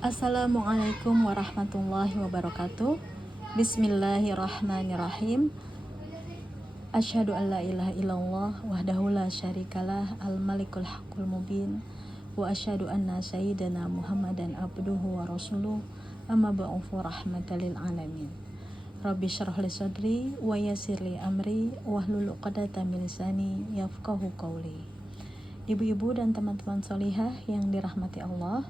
Assalamualaikum warahmatullahi wabarakatuh. Bismillahirrahmanirrahim. Asyhadu an la ilaha illallah wahdahu la syarikalah al-malikul haqqul mubin. Wa asyhadu anna sayyidana Muhammadan abduhu wa rasuluh amma ba'du rahmatan lil alamin. Rabbi syrah li sadri wa yassir li amri wahlul 'uqdatam min lisani yafqahu qawli. Ibu-ibu dan teman-teman solihah yang dirahmati Allah,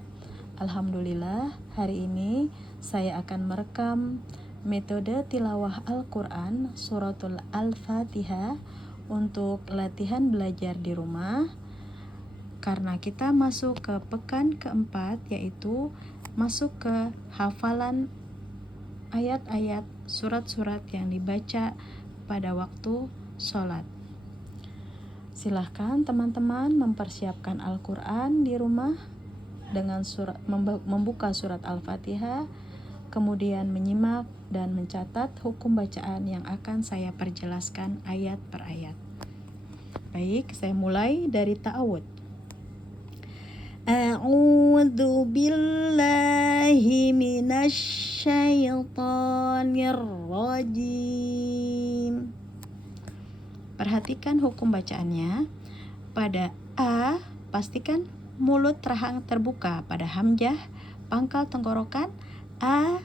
alhamdulillah hari ini saya akan merekam metode tilawah Al-Quran suratul Al-Fatihah untuk latihan belajar di rumah. Karena kita masuk ke pekan keempat, yaitu masuk ke hafalan ayat-ayat surat-surat yang dibaca pada waktu sholat. Silahkan teman-teman mempersiapkan Al-Quran di rumah dengan membuka surat Al-Fatihah, kemudian menyimak dan mencatat hukum bacaan yang akan saya perjelaskan ayat per ayat. Baik, saya mulai dari ta'awud. A'udzu billahi minasy syaithanir rajim. Perhatikan hukum bacaannya. Pada A, pastikan mulut rahang terbuka. Pada hamzah, pangkal tenggorokan A,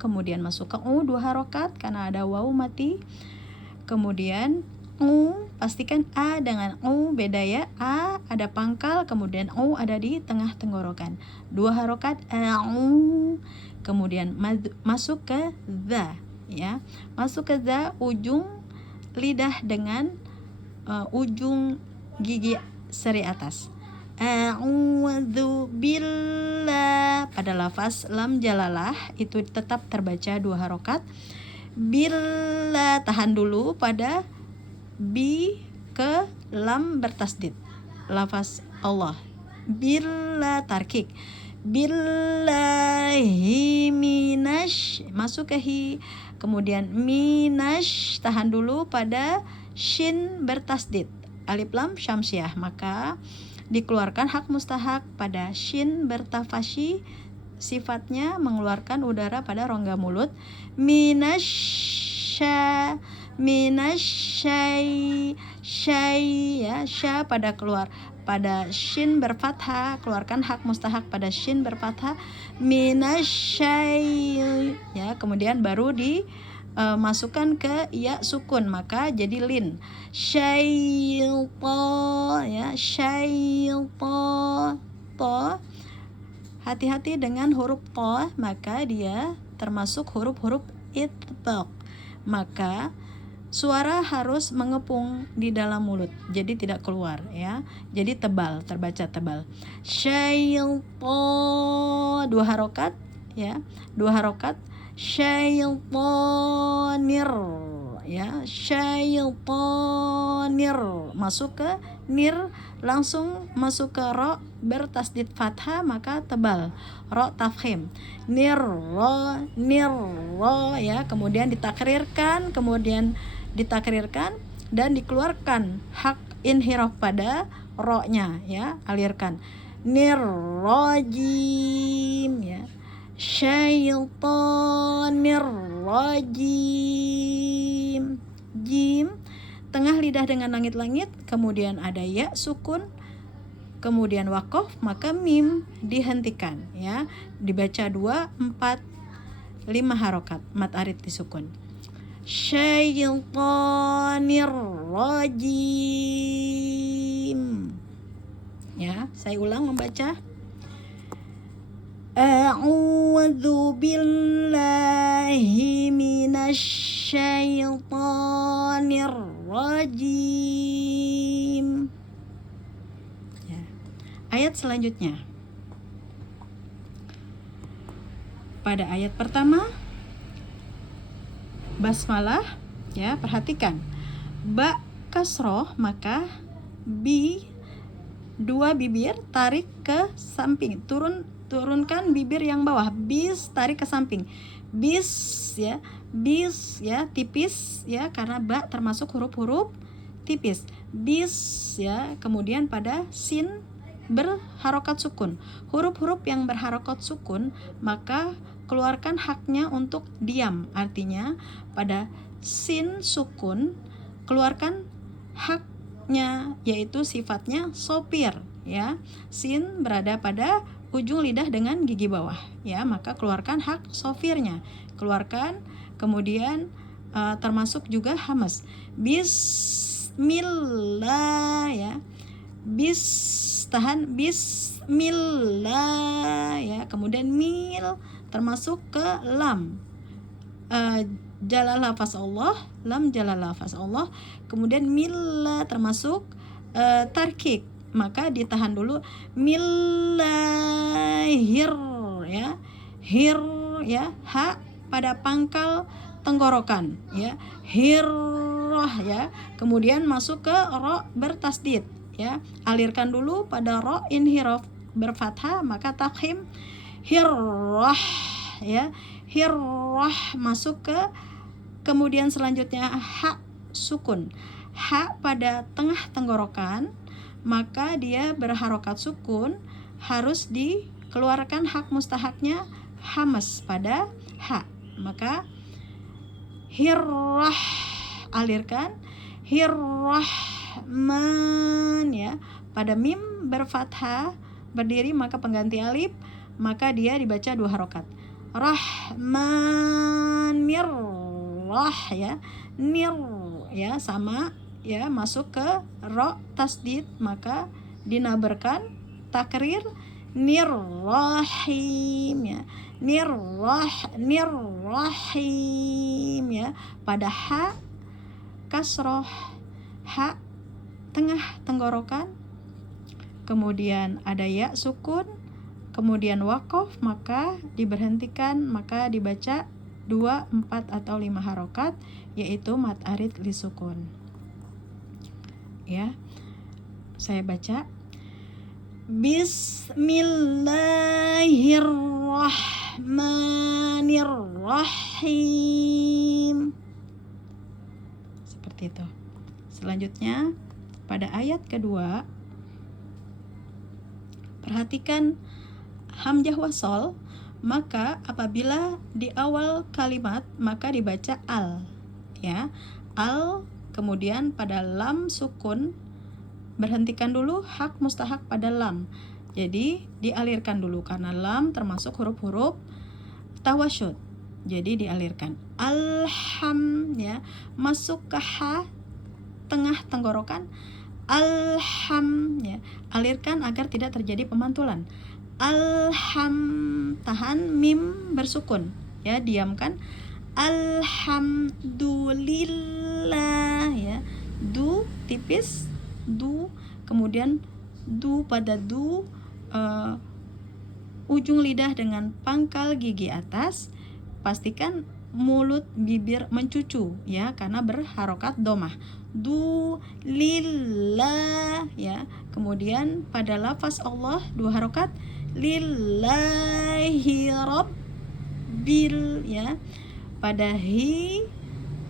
kemudian masuk ke dua harokat karena ada waw mati. Kemudian pastikan A dengan beda ya. A ada pangkal, kemudian ada di tengah tenggorokan. Dua harokat kemudian masuk ke za ya. Masuk ke za, ujung lidah dengan ujung gigi seri atas. A'udzu billah. Pada lafaz lam jalalah itu tetap terbaca dua harokat. Billah tahan dulu pada bi ke lam bertasdid. Lafaz Allah. Billah tarkik. Billahi minash, masuk ke hi. Kemudian minash tahan dulu pada shin bertasdid. Alif lam syamsiah, maka dikeluarkan hak mustahak pada shin bertafashi, sifatnya mengeluarkan udara pada rongga mulut. Minasya syai ya, sya pada keluar pada shin berfathah, keluarkan hak mustahak pada shin berfathah. Minasyai ya, kemudian baru masukkan ke ya sukun, maka jadi lin. Syaitan ya, syaitan. To, hati-hati dengan huruf to, maka dia termasuk huruf-huruf itbaq. Maka suara harus mengepung di dalam mulut, jadi tidak keluar ya. Jadi tebal, terbaca tebal. Syaitan, dua harokat ya, dua harokat. Syaitanir ya, syaitanir, masuk ke nir, langsung masuk ke ro bertasdid fathah, maka tebal. Ro tafkhim. Nir ro ya, kemudian ditakrirkan, dan dikeluarkan hak inhiraf pada ro-nya ya, alirkan. Nirrajim ya. Syaitanir rajim. Jim tengah lidah dengan langit-langit, kemudian ada ya sukun, kemudian wakof, maka mim dihentikan ya, dibaca 2, 4, 5 harokat, mat arid disukun. Syaitanir rajim ya, saya ulang membaca. A'udzu billahi minasy syaithanir rajim ya. Ayat selanjutnya. Pada ayat pertama basmalah ya, perhatikan. Ba kasroh, maka bi dua bibir tarik ke samping, turunkan bibir yang bawah, bis tarik ke samping, bis ya, tipis ya, karena ba termasuk huruf-huruf tipis, bis ya. Kemudian pada sin berharokat sukun. Huruf-huruf yang berharokat sukun maka keluarkan haknya untuk diam. Artinya pada sin sukun keluarkan haknya, yaitu sifatnya sopir, ya. Sin berada pada ujung lidah dengan gigi bawah, ya, maka keluarkan hak sofirnya, keluarkan. Kemudian termasuk juga hamas, bismillah, ya, tahan bismillah, ya. Kemudian mil termasuk ke lam, jalal lafaz Allah, lam jalal lafaz Allah. Kemudian milla termasuk tarkik, maka ditahan dulu, millahir, ya, hir, ya, ha pada pangkal tenggorokan, ya, hirrah, ya. Kemudian masuk ke ro bertasdid, ya, alirkan dulu pada ro inhiraf berfathah, maka takhim hirrah, ya, hirrah. Masuk ke kemudian selanjutnya ha sukun, ha pada tengah tenggorokan, maka dia berharokat sukun, harus dikeluarkan hak mustahaknya hamas pada ha, maka hirrah, alirkan, hirrahman, ya, pada mim berfathah berdiri maka pengganti alif, maka dia dibaca 2 harokat, rahman mirrah, ya, nir, ya, sama, ya, masuk ke ro tasdid maka dinabarkan takrir nirrahim, ya, nirrahim, ya, pada ha kasroh, ha tengah tenggorokan, kemudian ada ya sukun, kemudian wakof, maka diberhentikan, maka dibaca 2, 4 atau 5 harokat, yaitu mad arid li sukun, ya. Saya baca bismillahirrahmanirrahim, seperti itu. Selanjutnya pada ayat kedua, perhatikan hamzah wasol, maka apabila di awal kalimat maka dibaca al, ya, al. Kemudian pada lam sukun berhentikan dulu hak mustahak pada lam, jadi dialirkan dulu karena lam termasuk huruf-huruf tawasyud, jadi dialirkan alham, ya. Masuk ke ha tengah tenggorokan, alham, ya, alirkan agar tidak terjadi pemantulan, alham, tahan mim bersukun, ya, diamkan, alhamdulillah, ya, du tipis, du, kemudian du pada du, ujung lidah dengan pangkal gigi atas, pastikan mulut bibir mencucu, ya, karena berharokat domah, du lillah, ya. Kemudian pada lafaz Allah 2 harokat, lillahi rabbil, ya, pada hi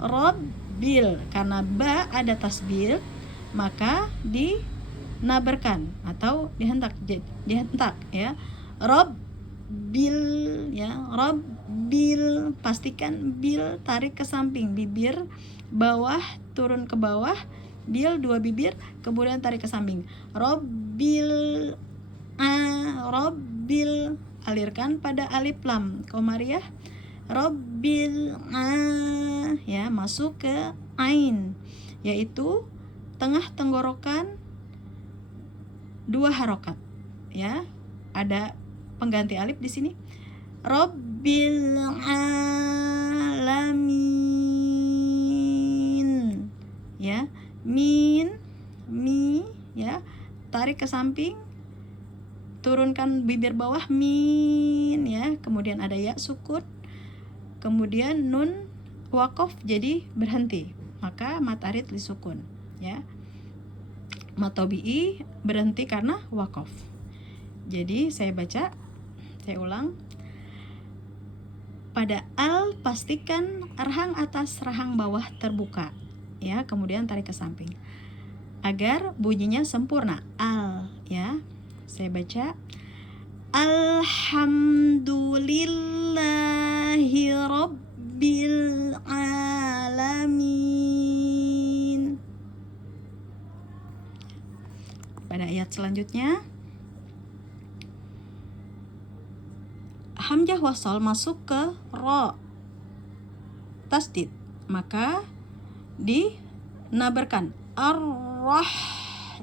rabbil, karena ba ada tasbil maka dinabarkan atau dihentak, ya, rabbil, ya, rabbil, pastikan bil tarik ke samping, bibir bawah turun ke bawah, bil 2 bibir, kemudian tarik ke samping, rabbil, rabbil, alirkan pada alif lam komariah, rabbil, ya, masuk ke ain, yaitu tengah tenggorokan 2 harokat, ya, ada pengganti alif di sini, rabbil alamin, ya, min, mi, ya, tarik ke samping, turunkan bibir bawah, min, ya, kemudian ada ya sukun, kemudian nun wakof jadi berhenti, maka mad arid li sukun, ya. Mad tabi'i berhenti karena wakof. Jadi saya baca, saya ulang. Pada al pastikan rahang atas rahang bawah terbuka, ya, kemudian tarik ke samping agar bunyinya sempurna, al, ya. Saya baca Alhamdulillahi Rabbil Alamin. Pada ayat selanjutnya hamzah wasal masuk ke ro tasdid, maka dinabarkan ar-rah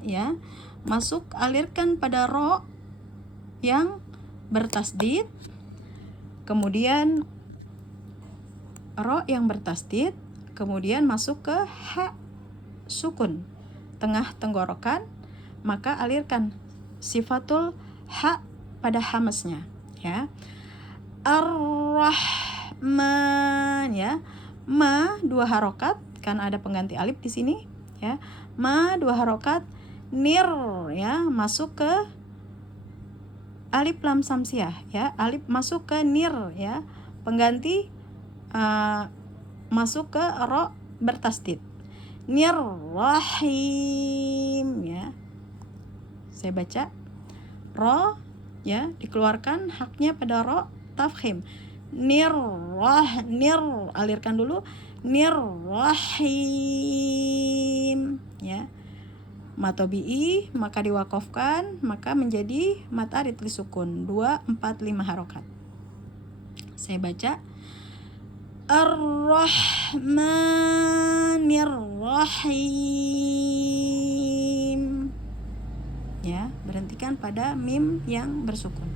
ya, masuk alirkan pada ro yang bertasdid, kemudian ro yang bertasdid, kemudian masuk ke ha sukun tengah tenggorokan, maka alirkan sifatul ha pada hamasnya ya. Ar-Rahman ya. Ma 2 harokat karena ada pengganti alif di sini ya. Ma 2 harokat, nir ya, masuk ke alif lam samsiah ya. Alif masuk ke nir ya. Pengganti masuk ke ro bertasdid. Nir-Rahim ya. Saya baca ro ya, dikeluarkan haknya pada ro tafkhim. Nir alirkan dulu, nir-rahim ya. Matobi'i maka diwakofkan, maka menjadi mat arid li sukun 2, 4, 5 harokat. Saya baca Ar-Rahmanir-Rahim ya, berhentikan pada mim yang bersukun.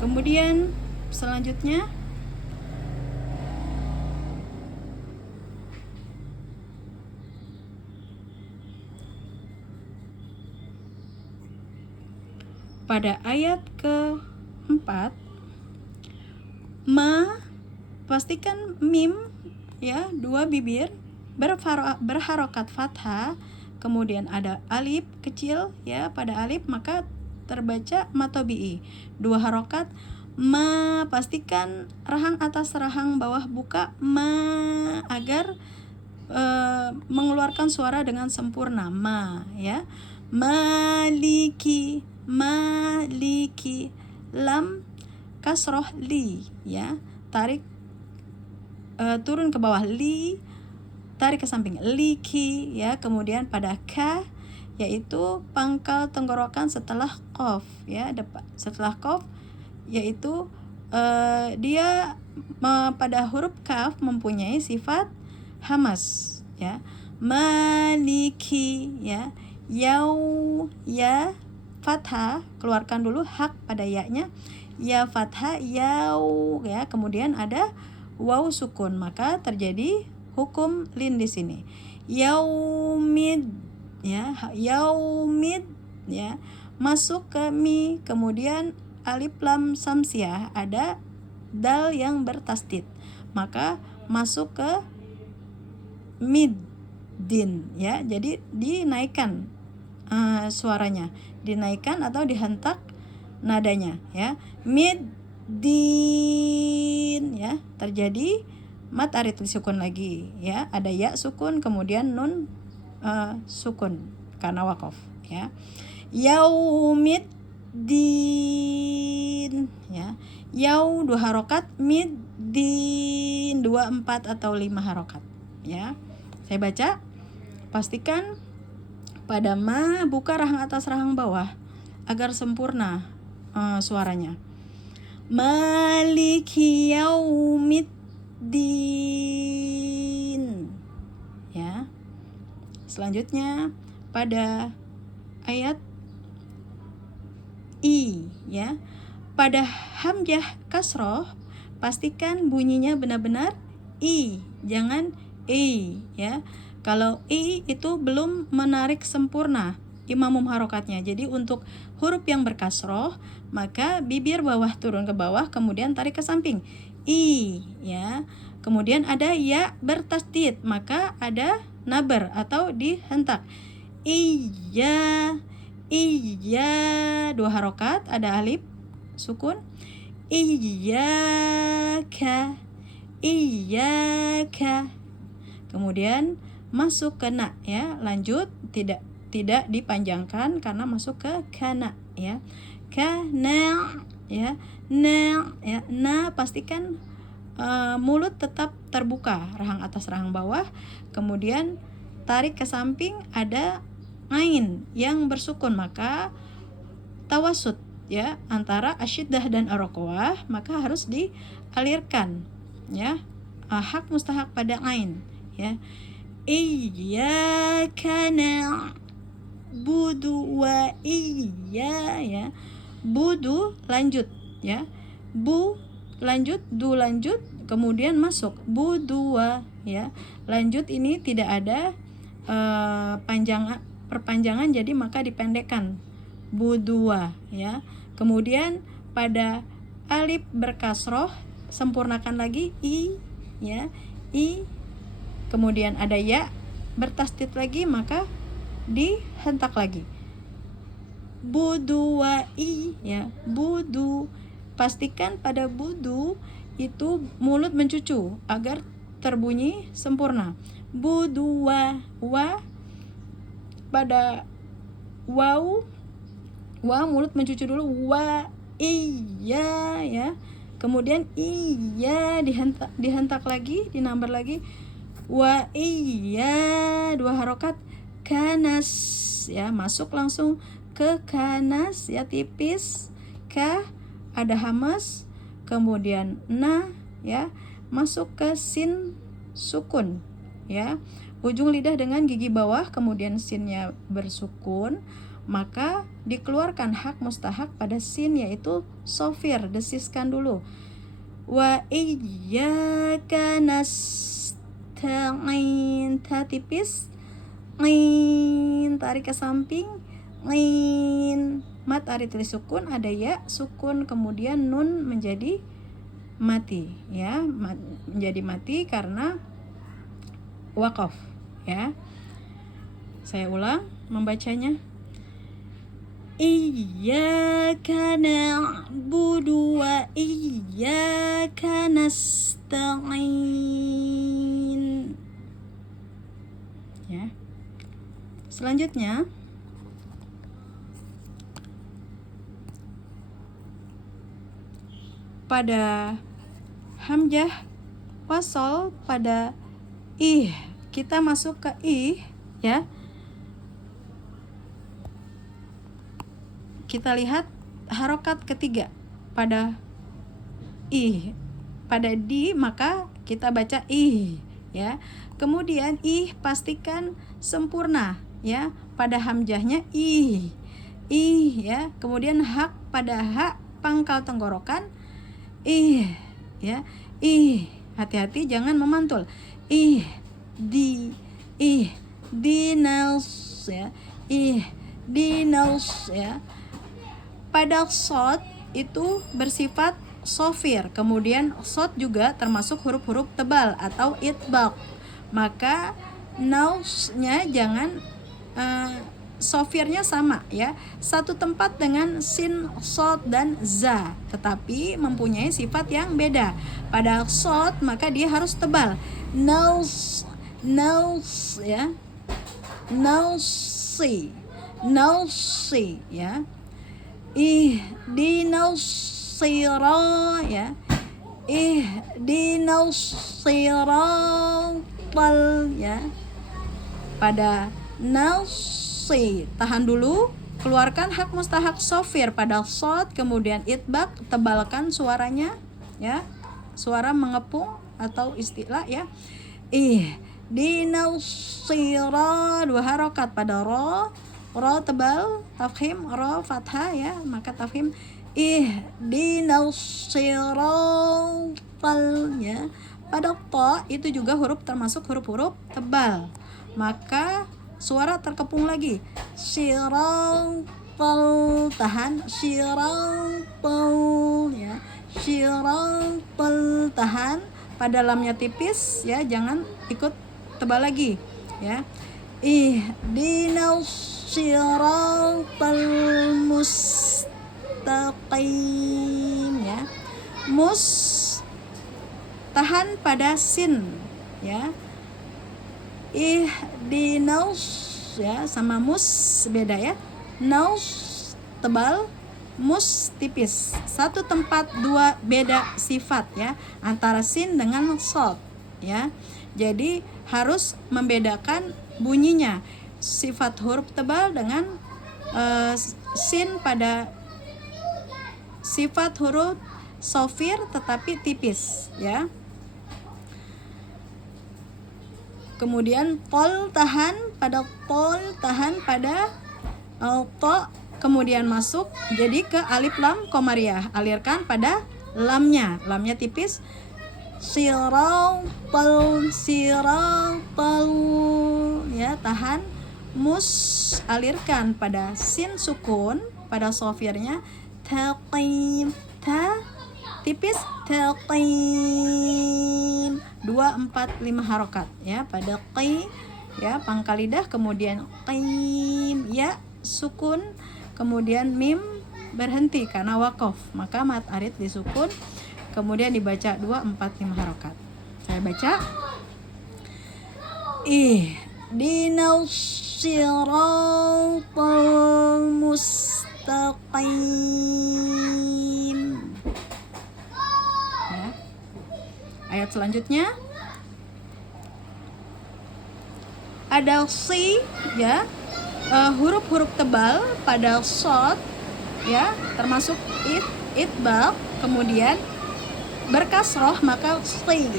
Kemudian selanjutnya pada ayat ke-4 ma, pastikan mim ya, 2 bibir berharokat fathah, kemudian ada alif kecil ya, pada alif maka terbaca matobi'i 2 harokat. Ma, pastikan rahang atas rahang bawah buka ma agar mengeluarkan suara dengan sempurna ma ya. Maliki lam kasroh li ya, tarik turun ke bawah, li tarik ke samping, liki ya. Kemudian pada ka yaitu pangkal tenggorokan setelah qaf ya, setelah qaf yaitu dia pada huruf kaf mempunyai sifat hamas ya. Maliki ya, yau ya fathah, keluarkan dulu hak pada ya-nya, ya fathah yau ya, kemudian ada waw sukun, maka terjadi hukum lin di sini. Yaumid ya, yaumid ya, masuk ke mi, kemudian alif lam samsiah, ada dal yang bertasdid, maka masuk ke middin ya. Jadi dinaikkan suaranya, dinaikkan atau dihentak nadanya ya. Middin ya, terjadi mat arid sukun lagi ya, ada ya sukun kemudian nun sukun karena wakaf ya. Yaumiddin ya, yau 2 harokat, middin 2, 4 atau 5 harokat ya. Saya baca, pastikan pada ma buka rahang atas rahang bawah agar sempurna suaranya. Maliki yaumiddin ya. Selanjutnya pada ayat i ya, pada hamzah kasroh pastikan bunyinya benar-benar i, jangan i ya. Kalau i itu belum menarik sempurna imamum harokatnya. Jadi untuk huruf yang berkasroh maka bibir bawah turun ke bawah, kemudian tarik ke samping, i ya. Kemudian ada ya bertasdid, maka ada nabar atau dihentak, iya 2 harokat, ada alif sukun, iyyaka, kemudian masuk ke na ya, lanjut tidak tidak dipanjangkan karena masuk ke kana ya. Kana ya. Na ya. Na pastikan mulut tetap terbuka, rahang atas rahang bawah. Kemudian tarik ke samping, ada ain yang bersukun, maka tawasud ya antara asyiddah dan araqwah, maka harus dialirkan ya. Hak mustahak pada ain ya. Iyyaka na'budu wa ya. Budu lanjut ya. Bu lanjut, du lanjut, kemudian masuk budua ya. Lanjut ini tidak ada perpanjangan, jadi maka dipendekkan budua ya. Kemudian pada alif berkasroh sempurnakan lagi i ya, i. Kemudian ada ya bertasdid lagi, maka dihentak lagi budua i ya. Budu, pastikan pada budu itu mulut mencucu agar terbunyi sempurna. Budua wa, pada waw mulut mencucu dulu, wa iya ya. Kemudian iya dihentak lagi, dinambar lagi, wa iya, 2 harokat, kanas ya, masuk langsung ke kanas ya, tipis. Ka ada hamas, kemudian na ya, masuk ke sin sukun ya. Ujung lidah dengan gigi bawah, kemudian sinnya bersukun, maka dikeluarkan hak mustahak pada sin, yaitu sofir, desiskan dulu. Wa iyyaka nasta'in, ta tipis, ngin tarik ke samping, ngin mat ari tulis sukun, ada ya sukun, kemudian nun menjadi mati ya, menjadi mati karena waqaf ya. Saya ulang membacanya. Iyyaka na'budu wa iyyaka nasta'in ya. Selanjutnya pada hamzah wasol pada ih, kita masuk ke ih ya. Kita lihat harokat ketiga pada ih, pada di, maka kita baca ih ya. Kemudian ih pastikan sempurna ya, pada hamzahnya ih ya. Kemudian hak pada hak pangkal tenggorokan ih ya. Ih, hati-hati jangan memantul. Ih dinas ya. Ih dinas ya. Pada sod itu bersifat sofir, kemudian sod juga termasuk huruf-huruf tebal atau itbaq, maka nausnya jangan sofirnya sama ya, satu tempat dengan sin, sod, dan za, tetapi mempunyai sifat yang beda. Pada sod maka dia harus tebal, naus ya, nausi ya. Ihdinas sirata ya. Ihdinas siratal ya. Pada nasi tahan dulu, keluarkan hak mustahak sofir pada sod, kemudian itbaq, tebalkan suaranya ya, suara mengepung atau istilah ya. Ihdinas sirata, 2 harokat pada ro tebal, tafkhim, ro fathah ya, maka tafkhim ihdinas siratal ya. Pada ta itu juga huruf termasuk huruf-huruf tebal, maka suara terkepung lagi, siratal, tahan, siratal ya, siratal tahan, pada lamnya tipis ya, jangan ikut tebal lagi ya. Ihdinas siratal mustaqim ya. Mus tahan pada sin ya. Ihdinas ya, sama mus beda ya. Naus tebal, mus tipis. Satu tempat dua beda sifat ya antara sin dengan shad ya. Jadi harus membedakan bunyinya. Sifat huruf tebal dengan sin pada sifat huruf sofir tetapi tipis ya. Kemudian tol tahan pada to, kemudian masuk jadi ke alif lam komariah, alirkan pada lamnya tipis. Siratal ya, tahan, mus alirkan pada sin sukun pada sofirnya, taqim tipis, taqim 2, 4, 5 harokat ya pada qi ya, pangkal lidah, kemudian qim ya sukun, kemudian mim berhenti karena wakof, maka mat arid disukun, kemudian dibaca 2, 4, 5 harokat. Saya baca ihdinas siratal mustaqim. Ayat selanjutnya ada si ya, huruf-huruf tebal pada shad ya, termasuk itbaq, kemudian berkasroh maka si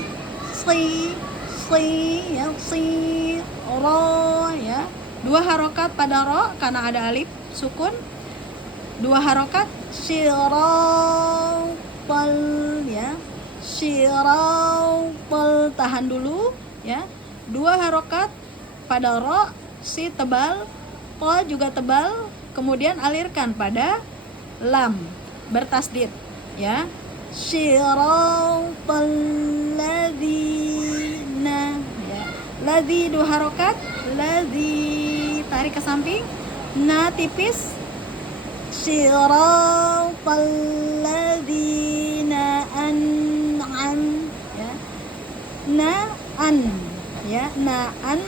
ya, si ro ya, 2 harokat pada ro karena ada alif sukun, 2 harokat siratal ya, siratal tahan dulu ya, 2 harokat pada ro, si tebal, to juga tebal, kemudian alirkan pada lam bertasdid ya, siratal ladzina ya, ladzi 2 harokat, ladzi tarik ke samping, na tipis, siratal ladzina an'am ya, na'an ya, na'an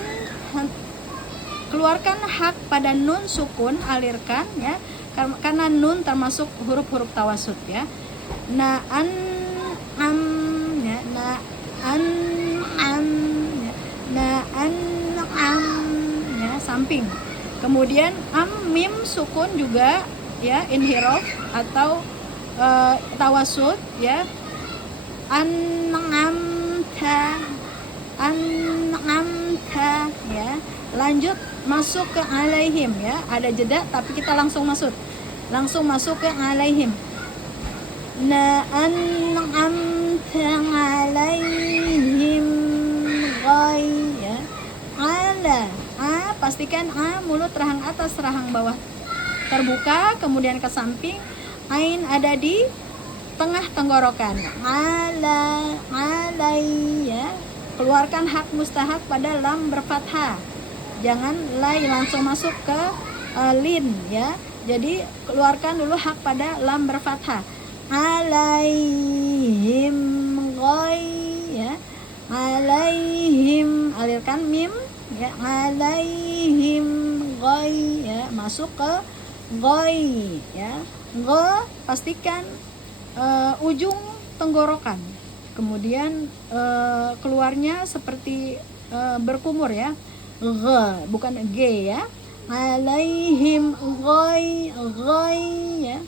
keluarkan hak pada nun sukun, alirkan ya, karena nun termasuk huruf-huruf tawasud ya, na'an am ya, na'an am ya, na'an am ya, samping, kemudian mim sukun juga ya, inhiraf atau tawasud ya, an'amta ya, lanjut masuk ke alaihim ya, ada jeda tapi kita langsung masuk ke alaihim, na an'amta alaihim ghay ya, ala pastikan mulut rahang atas rahang bawah terbuka, kemudian ke samping, ain ada di tengah tenggorokan, alai ya, keluarkan hak mustahak pada lam berfathah, jangan lai langsung masuk ke lin ya, jadi keluarkan dulu hak pada lam berfathah, alaihim ghay ya, alaihim alirkan mim ya, alaihim ghay ya, masuk ke ghay ya, go pastikan ujung tenggorokan, kemudian keluarnya seperti berkumur ya, g bukan g ya, alaihim ghay ya,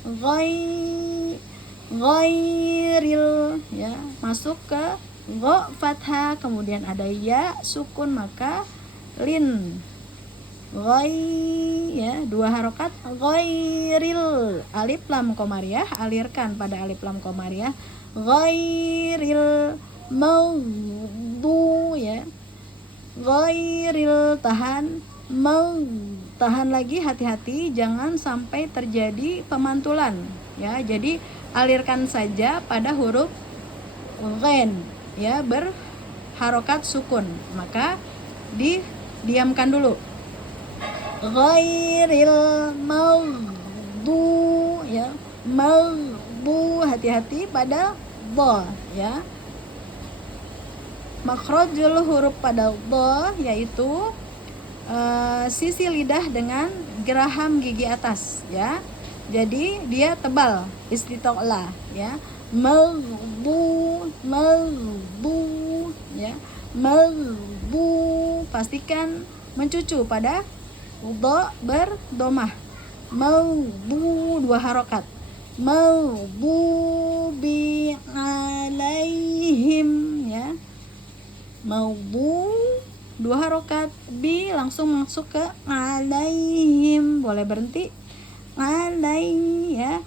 ghairil ya, masuk ke go fathah, kemudian ada ya sukun maka lin, ghay ya, 2 harokat, ghairil alif lam komariah, alirkan pada alif lam komariah, ghairil maghdu ya, ghairil tahan, tahan lagi, hati-hati jangan sampai terjadi pemantulan ya, jadi alirkan saja pada huruf ghain ya, berharokat sukun, maka didiamkan dulu, ghairil maghdu ya, maghdu hati-hati pada dha ya, makhrajul huruf pada dha yaitu sisi lidah dengan geraham gigi atas ya. Jadi dia tebal, istitola ya. Melbu ya. Melbu, pastikan mencucu pada dha berdomah. Melbu 2 harokat. Melbubi alaihim ya. Melbu 2 harokat, bi langsung masuk ke alaihim, boleh berhenti alai ya.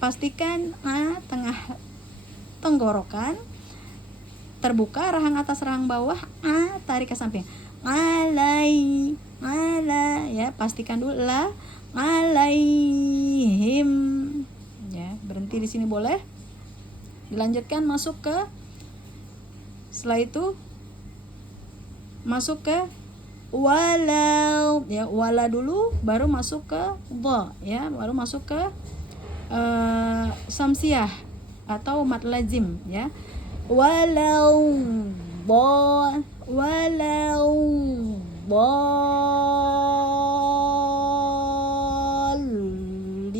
Pastikan tengah tenggorokan terbuka, rahang atas rahang bawah, tarik ke samping. Alai ya, pastikan dulu la alaihim ya, berhenti di sini boleh. Dilanjutkan masuk ke, setelah itu masuk ke walau ya, wala dulu baru masuk ke dha ya, baru masuk ke samsiah atau mad lazim ya. Walau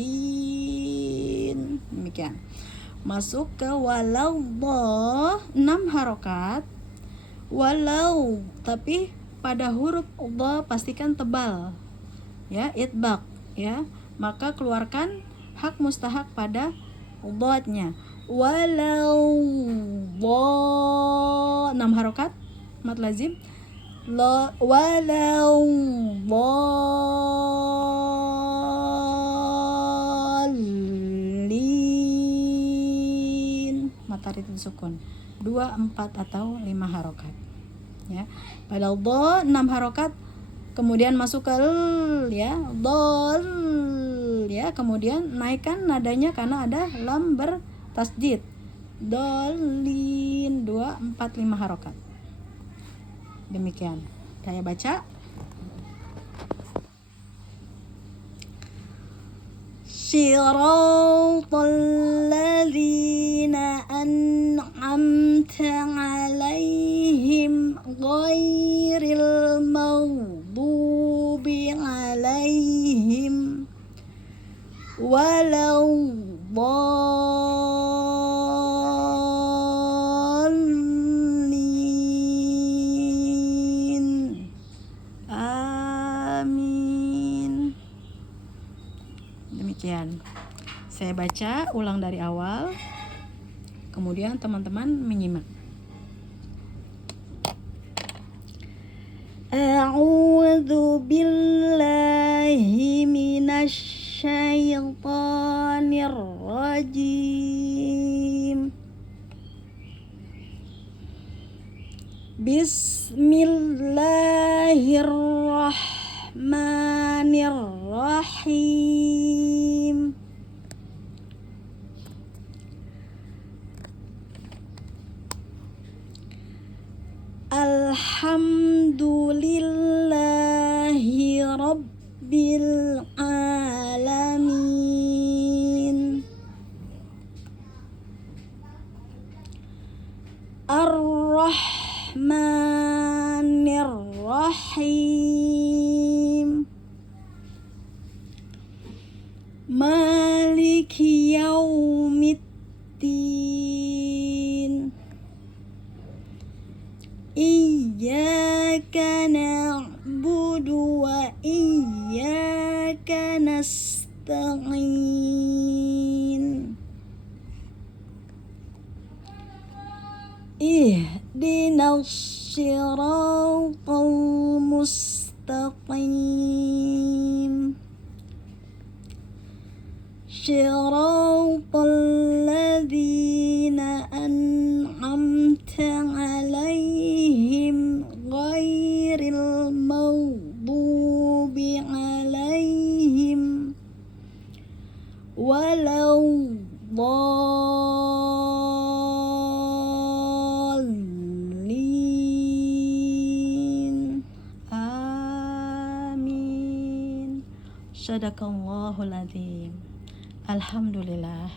dhalin, demikian. Masuk ke walau dha 6 harokat. Walau, tapi pada huruf dha pastikan tebal ya, itbaq ya, maka keluarkan hak mustahak pada dha-nya. Walau dha 6 harokat mad lazim. Walau dhalin, mata ritm sukun 2, 4 atau 5 harokat ya. Pada dha 6 harokat, kemudian masuk ke ya, dhal ya, kemudian naikkan nadanya karena ada lam bertasdid. Dhalin 2, 4, 5 harokat. Demikian. Saya baca. Shiratal ladzina an'amta 'alaihim ghairil maghdubi 'alaihim walau dhalin. Amin. Demikian. Saya baca ulang dari awal, kemudian teman-teman menyimak. A'udzu billahi minasy syaithanir rajim. Bismillahirrahmanirrahim. Alhamdulillahi rabbil alamin. Ar-Rahmanir-Rahim. Maliki yaumiddin. Iyyaka na'budu wa iyyaka nasta'in. Ihdinas siratal mustaqim. Siratal ladzina an'amta 'alaihim ghairil maghdubi 'alaihim walau dhalin. Amin. Shadaqallahul adzim. Alhamdulillah.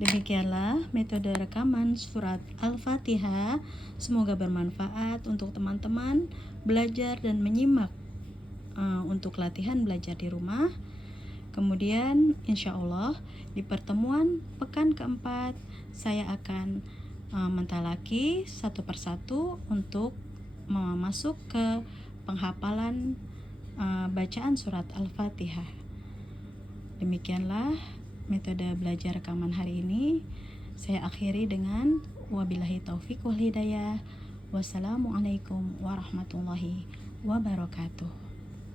Demikianlah metode rekaman surat Al-Fatihah. Semoga bermanfaat untuk teman-teman belajar dan menyimak untuk latihan belajar di rumah. Kemudian insya Allah di pertemuan pekan keempat saya akan mentalaki satu persatu untuk masuk ke penghafalan bacaan surat Al-Fatihah. Demikianlah metode belajar rekaman hari ini. Saya akhiri dengan wabillahi taufik wal hidayah. Wassalamualaikum warahmatullahi wabarakatuh.